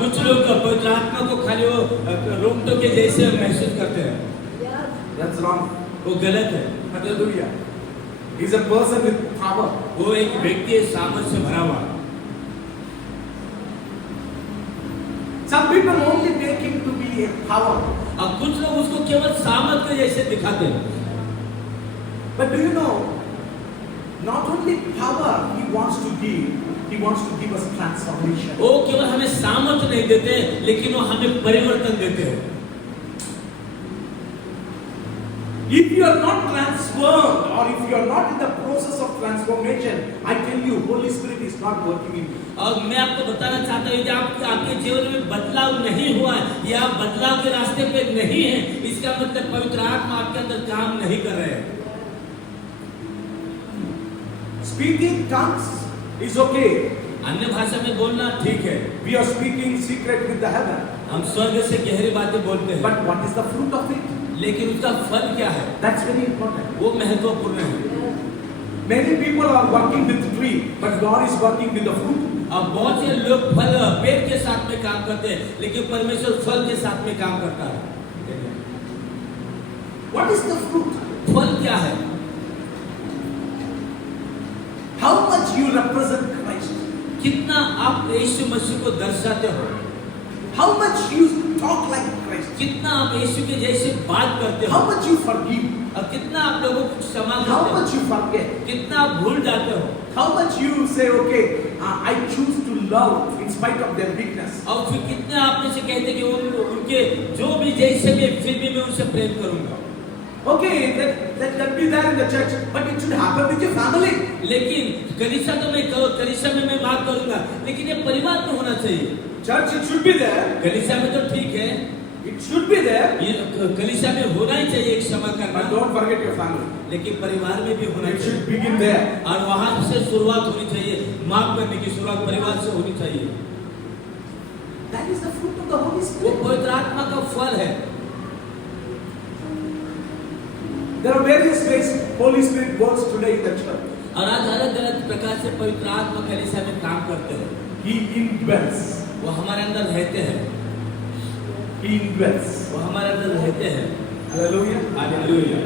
कुछ लोग पवित्र आत्मा को खाली वो रोंगटों के जैसे महसूस करते हैं। That's wrong. वो गलत है। Hallelujah. He's a person with power. वो एक व्यक्ति है सामर्थ से भरा हुआ। Some people only take him to be a power. अब कुछ लोग उसको केवल सामर्थ के जैसे दिखाते हैं। But do you know, not only power he wants to give us transformation. वो केवल हमें सामर्थ नहीं देते, लेकिन वो हमें परिवर्तन देते हैं। If you are not transformed or if you are not in the process of transformation, I tell you, Holy Spirit is not working in you. और मैं आपको बताना चाहता हूँ, यदि आपके जीवन में बदलाव नहीं हुआ है या बदलाव के रास्ते पे नहीं है, इसका मतलब पवित्र आत्मा आपके अंदर काम नहीं कर रहे हैं। Speaking tongues is okay. अन्य भाषा में बोलना ठीक है। We are speaking secret with the heaven. हम स्वर्ग से गहरी बातें बोलते हैं। But what is the fruit of it? लेकिन उसका फल क्या है? That's very important. वो महत्वपूर्ण है। Many people are working with the tree, but God is working with the fruit. अब बहुत से लोग फल पेड़ के साथ में काम करते हैं, लेकिन परमेश्वर फल के साथ में काम करता है। What is the fruit? फल क्या है? How much you represent Christ? कितना आप यीशु मसीह को दर्शाते हो? How much you talk like Christ? कितना आप यीशु के जैसे बात करते हो? How much you forgive? और कितना आप लोगों को क्षमा How करते हो? much you forget? कितना आप भूल जाते हो? How much you say, okay, I choose to love in spite of their weakness? और फिर कितने आप में से कहते हैं कि उनके जो भी जैसे भी फिर भी मैं उनसे प्रेम करूंगा। Okay, let be there in the church, but it should happen with your family. लेकिन कलीसिया तो मैं कलीसिया में मैं बात करूंगा, लेकिन ये परिवार में होना चाहिए। Church, it should be there. कलीसिया में तो ठीक है, It should be there. ये कलीसिया में होना ही चाहिए क्षमा But करना, don't forget your family. लेकिन परिवार में भी होना It should चाहिए। begin there. और वहां से शुरुआत होनी चाहिए, माफ करने की शुरुआत परिवार से होनी चाहिए। That is the fruit of the Holy वो Spirit. पवित्र आत्मा का फल है। There are various ways Holy Spirit works today in the church. और आज अलग अलग प्रकार से पवित्र आत्मा कलीसिया में काम करते हैं। He indwells. वो हमारे अंदर रहते हैं। He indwells. वो हमारे अंदर रहते हैं। Hallelujah. Hallelujah.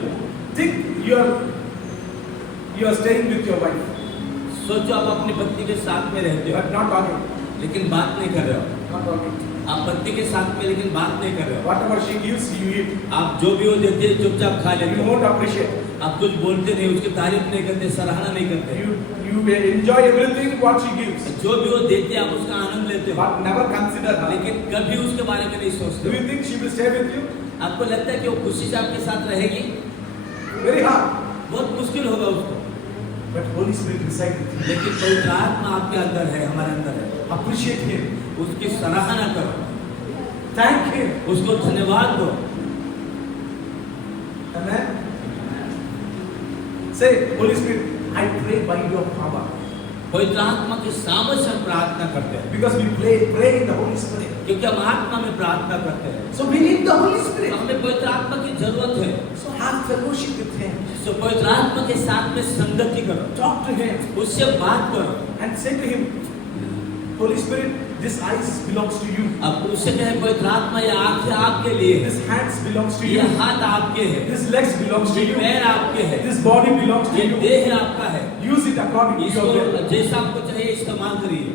Think you are staying with your wife, सोचो आप अपनी पत्नी के साथ में रहते हो, but not talking. लेकिन बात नहीं कर रहे हो। Not talking. आप पत्नी के साथ में लेकिन बात नहीं कर रहे हो। Whatever she gives, you eat. आप जो भी वो देते हैं चुपचाप खा लेते You हो। won't appreciate. आप कुछ बोलते नहीं, उसकी तारीफ नहीं करते, सराहना नहीं करते। You enjoy everything what she gives, जो भी वो देते हैं आप उसका आनंद लेते हो, but never consider her. लेकिन कभी उसके बारे में नहीं Do सोचते। you think she will stay with you? आपको लगता है कि वो खुशी से आपके साथ रहेगी? Very hard. बहुत मुश्किल होगा उसको। But Holy Spirit resides with you. लेकिन पवित्र आत्मा आपके अंदर है, हमारे अंदर है। Appreciate Him. उसकी सराहना करो, Thank Him. उसको धन्यवाद दो। Amen. Say, Holy Spirit, I pray by your power. पवित्र आत्मा के सामर्थ्य से हम प्रार्थना करते हैं, Because we pray in the Holy Spirit. क्योंकि हम आत्मा में प्रार्थना करते हैं। So we need the Holy तो Spirit. हमें पवित्र आत्मा की जरूरत है। So have fellowship with Him. तो पवित्र आत्मा के साथ में संगति करो, Talk to Him उससे बात करो। and say to Him, Holy Spirit, this eyes belongs to you. अब उससे कहे पवित्र आत्मा ये आंखें आपके लिए है, This hands belongs to ये you. हाथ आपके हैं, This legs belongs to ये you. पैर आपके हैं, This body belongs to ये you. देह आपका है। Use it according to your इसको will. जैसा आपको चाहिए इस्तेमाल करिए।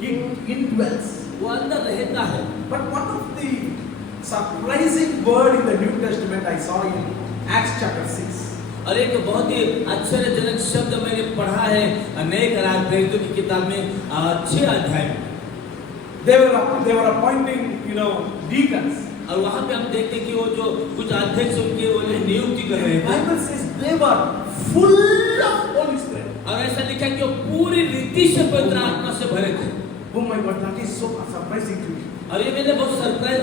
He indwells. वो अंदर रहता है। But one of the surprising word in the New Testament I saw in Acts chapter 6. और एक बहुत ही आश्चर्यजनक शब्द मैंने पढ़ा है नए करार प्रेरितों की किताब में 6 अध्याय में। They were appointing, deacons. और वहां पे हम देखते हैं कि वो जो कुछ अध्यक्ष उनके वो नियुक्ति कर रहे The थे, Bible says they were full of Holy Spirit. और ऐसा लिखा कि वो पूरी रीति से पवित्र आत्मा से भरे थे। Oh my God, that is so surprising to me. और ये मेरे बहुत सरप्राइज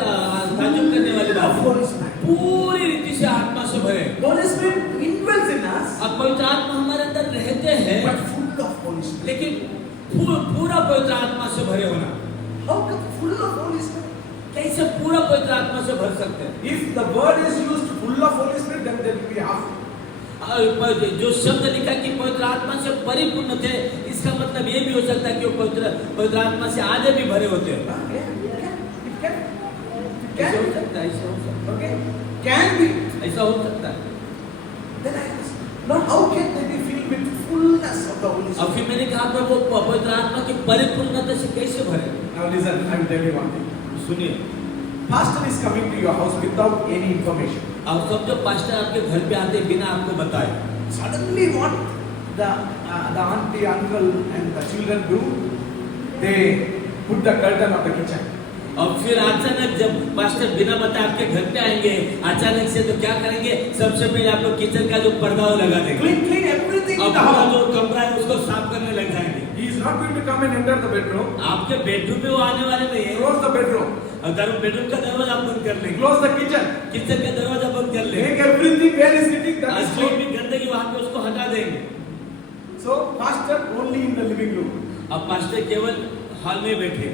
ताज्जुब करने वाली बात है। Holy Spirit. पूरी रीति से आत्मा से भरे। Holy Spirit indwells in us, अब पवित्र आत्मा हमारे अंदर रहते हैं, but full of Holy Spirit. लेकिन पूरा पवित्र आत्मा से भरे होना। How come full of Holy Spirit? कैसे पूरा पवित्र आत्मा से भर सकते हैं। If the word is used full of Holy Spirit, then there will be half. जो शब्द लिखा कि पवित्र आत्मा से परिपूर्ण थे, इसका मतलब ये भी हो सकता है कि वो पवित्र आत्मा से आधे भी भरे होते हैं। ऐसा हो सकता है, ऐसा हो सकता Okay? Can be. है, ऐसा हो सकता है। Then I ask, Lord, how can they be filled with fullness of the Holy और Spirit? फिर मैंने कहा प्रभु पवित्र आत्मा की परिपूर्णता से कैसे भरे? Now listen, I will tell you one thing. सुनिए, Pastor is coming to your house without any information. आप सब जो पास्टर आपके घर पे आते बिना आपको बताए, Suddenly what the auntie, uncle and the children do? They put the curtain of the kitchen. और फिर अचानक जब पास्टर बिना बताए आपके घर पे आएंगे, अचानक से तो क्या करेंगे? सबसे पहले आप लोग किचन का जो पर्दा वो लगा देंगे। Clean everything in अब the पूरा house. जो कमरा है उसको साफ करने लग जाएंगे। He is not going to come and enter the bedroom. आपके बेडरूम में वो आने वाले नहीं है। Close the bedroom. अगर बेडरूम का दरवाजा आप बंद कर लेंगे, Close the kitchen. किचन का दरवाजा बंद कर लेंगे, Make everything where he is sitting that is जो clean. भी गंदगी वहां पे उसको हटा देंगे। So pastor only in the living room. अब पास्टर केवल हॉल में बैठे।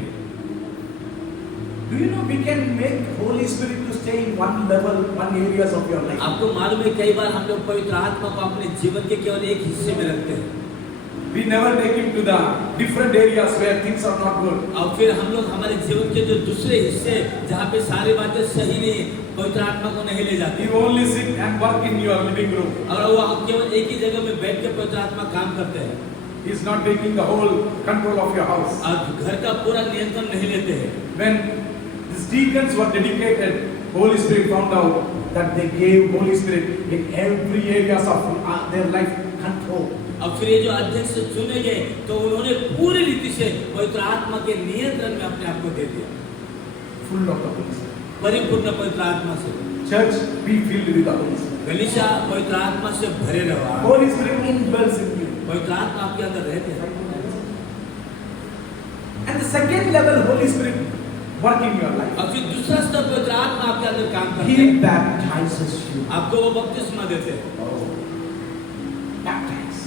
Do you know we can make Holy Spirit to stay in one level, one areas of your life? आपको मालूम है कई बार हम लोग पवित्र आत्मा को अपने जीवन के केवल एक हिस्से में रखते हैं। We never take him to the different areas where things are not good. और फिर हम लोग हमारे जीवन के जो दूसरे हिस्से जहाँ पे सारी बातें सही नहीं, पवित्र आत्मा को नहीं ले जाते। He only sit and work in your living room. और वो आप केवल एक ही जगह में बैठ के पवित्र आत्मा काम करते हैं। He is not taking the whole control of your house. और घर का पूरा नियंत्रण नहीं लेते हैं। When these deacons were dedicated, Holy Spirit found out that they gave Holy Spirit in every areas of their life control. अब फिर ये जो अध्यक्ष चुने गए तो उन्होंने पूरी रीति से पवित्र आत्मा के नियंत्रण में अपने आप को दे दिया। Full of the Holy Spirit. परिपूर्ण पवित्र आत्मा से। Church, be filled with the Holy Spirit. गलीचा पवित्र आत्मा से भरे रहो। Holy Spirit indwells in you. पवित्र आत्मा आपके अंदर रहते हैं। And the second level, Holy Spirit work in your life. और फिर दूसरा स्तर पवित्र आत्मा आपके अंदर काम करते He हैं। baptizes you. आपको वो बपतिस्मा देते हैं। Baptize.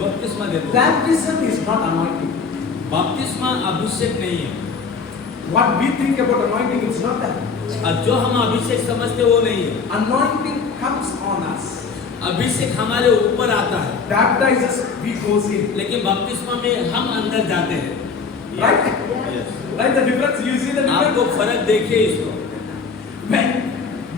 बपतिस्मा देते हैं। Baptism is not anointing. बपतिस्मा अभिषेक नहीं है। What we think about anointing, it's not that. और जो हम अभिषेक समझते वो नहीं है। Anointing comes on us. अभिषेक हमारे ऊपर आता है, Baptizes, we goes in. लेकिन बपतिस्मा में हम अंदर जाते हैं। Right? Right? The difference. You see the आपको difference? फर्क देखिए इसको।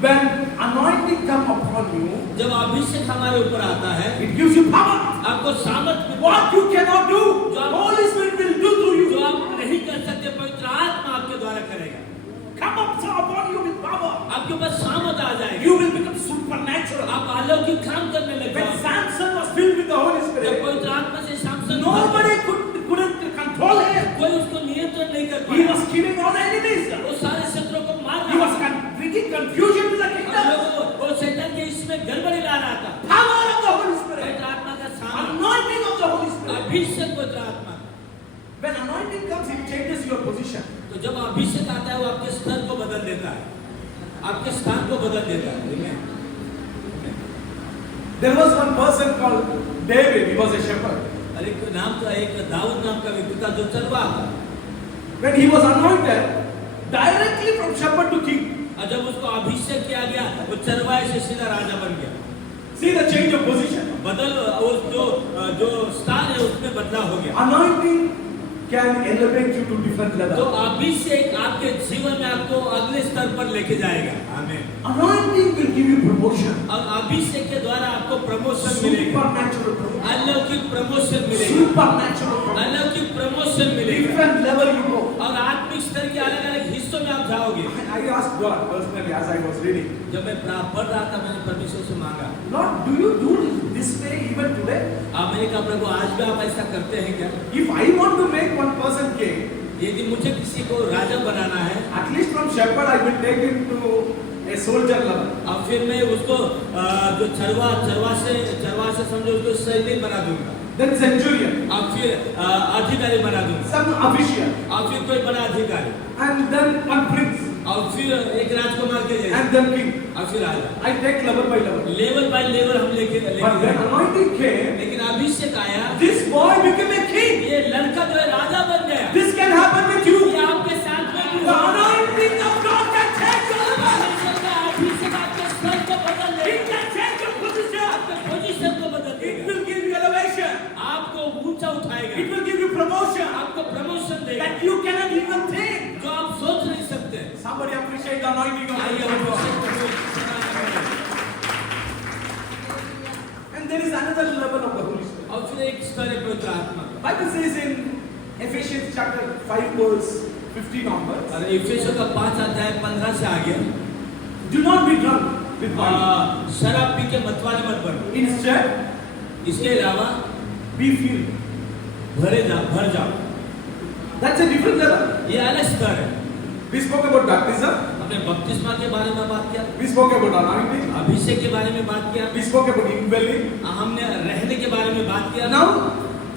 When anointing come upon you, जब अभिषेक हमारे ऊपर आता है, it gives you power. आपको सामर्थ्य, What you cannot do, जो the आप- Holy Spirit will do through जो you. आप नहीं कर सकते पवित्र आत्मा आपके द्वारा करेगा। Come up upon you with power. आपके पास सामर्थ आ जाएगी। You will become supernatural. आप अलौकिक काम करने लग When जाओगे। Samson was filled with the Holy जब Spirit, पवित्र आत्मा से शामसन nobody couldn't control him. कोई उसको नियंत्रण नहीं कर He पाया। was killing all the enemies. वो सारे शत्रुओं को मार He रहा was था। bringing confusion to the और kingdom. वो शैतान के इसमें गड़बड़ी ला रहा था। Power of the Holy Spirit. पवित्र आत्मा का सामर्थ, Anointing of the Holy Spirit. अभिषेक पवित्र आत्मा। When anointing comes, it changes your position. तो जब अभिषेक आता है वो आपके स्तर को बदल देता है, आपके स्थान को बदल देता है। Amen. There was one person called David. He was a shepherd. और एक नाम था, एक दाऊद नाम का व्यक्ति था जो चरवाहा था। When he was anointed, directly from shepherd to king. और जब उसको अभिषेक किया गया वो चरवाहे से सीधा राजा बन गया। See the change of position. बदल उस जो स्थान है उसमें बदलाव हो गया। Anointing can elevate you to different तो level. अभिषेक आपके जीवन में आपको अगले स्तर पर लेके जाएगा। आमीन। Anointing will give you promotion. और अभिषेक के द्वारा आपको प्रमोशन मिलेगा, Supernatural promotion. अलौकिक प्रमोशन मिलेगा, Supernatural promotion. अलौकिक प्रमोशन मिलेगा। Different level you go. और आत्मिक स्तर के अलग अलग हिस्सों में आप जाओगे। I asked God personally as I was reading, जब मैं पढ़ रहा था मैंने परमेश्वर से मांगा, Lord, do you do this way even today? मैंने कहा प्रभु आज भी आप ऐसा करते हैं क्या? If I want to make one person king, यदि मुझे किसी को राजा बनाना है, at least from shepherd I will take him to a soldier level. और फिर मैं उसको जो चरवा से समझो उसको सैनिक बना दूंगा, Then centurion, और फिर अधिकारी बना दूंगा, some official, और फिर कोई बड़ा अधिकारी, and then one prince, और फिर एक राजकुमार के जैसे, and then king. और फिर राजा। I take level by level. Level by level हम लेके But when anointing came, लेकिन अभिषेक आया, this boy became a king. ये लड़का जो है राजा बन गया। This can happen with you. ये आपके साथ में भी The हुआ। anointing of God can take the anointing of आइए the हम Lord. अभिषेक को स्वीकार करें। And there is another level of the Holy Spirit. और फिर एक स्तर है पवित्र आत्मा का। Bible says in Ephesians chapter 5 verse 15 onwards, और इफिसियों का 5 अध्याय 15 से आगे do not be drunk with wine. शराब पी के मतवाले मत बनो। Instead, इसके अलावा be filled. भर जाओ। That's a different level. ये अलग स्तर है। We spoke about baptism. हमने बपतिस्मा के बारे में बात किया, We spoke about anointing. अभिषेक के बारे में बात किया, We spoke about indwelling. हमने रहने के बारे में बात किया। Now,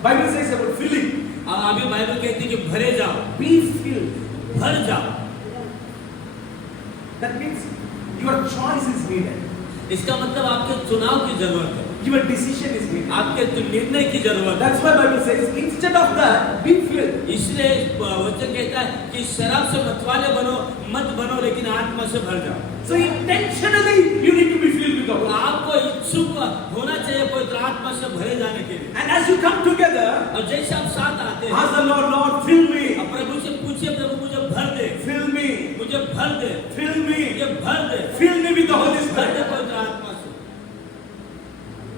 Bible says about filling. और अभी बाइबल कहती है कि भरे जाओ, Be filled. भर जाओ। That means your choice is needed. इसका मतलब आपके चुनाव की जरूरत है, Your decision is needed. आपके निर्णय की जरूरत है। That's why Bible says instead of that, be filled. इसलिए वचन कहता है कि शराब से मतवाले मत बनो, लेकिन आत्मा से भर जाओ। So intentionally, you need to be filled with the Holy Spirit. आपको इच्छुक होना चाहिए पवित्र आत्मा से भरे जाने के लिए। And as you come together, और जैसे आप साथ आते हैं, ask the Lord, Lord, fill me. अब प्रभु से पूछिए, प्रभु मुझे भर दे, Fill me. मुझे भर दे, Fill me. मुझे भर दे, Fill me with the Holy भर दे Spirit. पवित्र आत्मा से।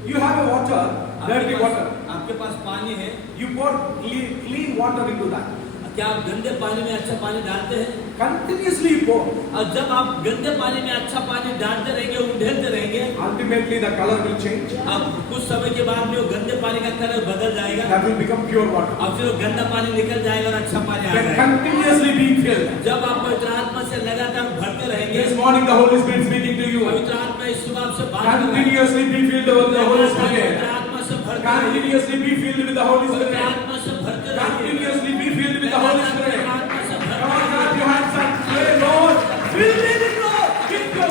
You have a water, dirty water. आपके पास पानी है, You pour clean water into that. क्या आप गंदे पानी में अच्छा पानी डालते हैं? Continuously you pour. और जब आप गंदे पानी में अच्छा पानी डालते रहेंगे, उंडेलते रहेंगे, Ultimately the color will change. अब कुछ समय के बाद में वो गंदे पानी का कलर बदल जाएगा, That will become pure water. और फिर वो गंदा पानी निकल जाएगा और अच्छा पानी आ Then जाएगा। continuously be filled. जब आप पवित्र आत्मा से लगातार भरते रहेंगे, This morning the Holy Spirit is speaking to you. पवित्र आत्मा इस सुबह आपसे बात कर रहा है। Continuously be filled with the Holy पवित्र Spirit. आत्मा से भरते रहिए, Continuously be filled with the Holy पवित्र Spirit. आत्मा से भरते रहिए, Continuously be filled with the Holy Spirit. आत्मा से भरते Come on, रहिए। clap your hands and pray, Lord, fill me with your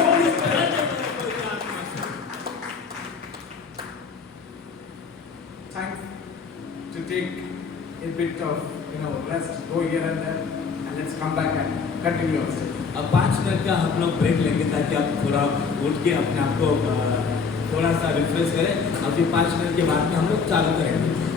Holy Spirit. पवित्र आत्मा से। Time to take a bit of, rest, go here and there, and let's come back and continue our study. अब 5 मिनट का हम लोग ब्रेक लेंगे ताकि आप थोड़ा उठ के अपने आप को थोड़ा सा रिफ्रेश करें। अभी 5 मिनट के बाद में हम लोग चालू करेंगे।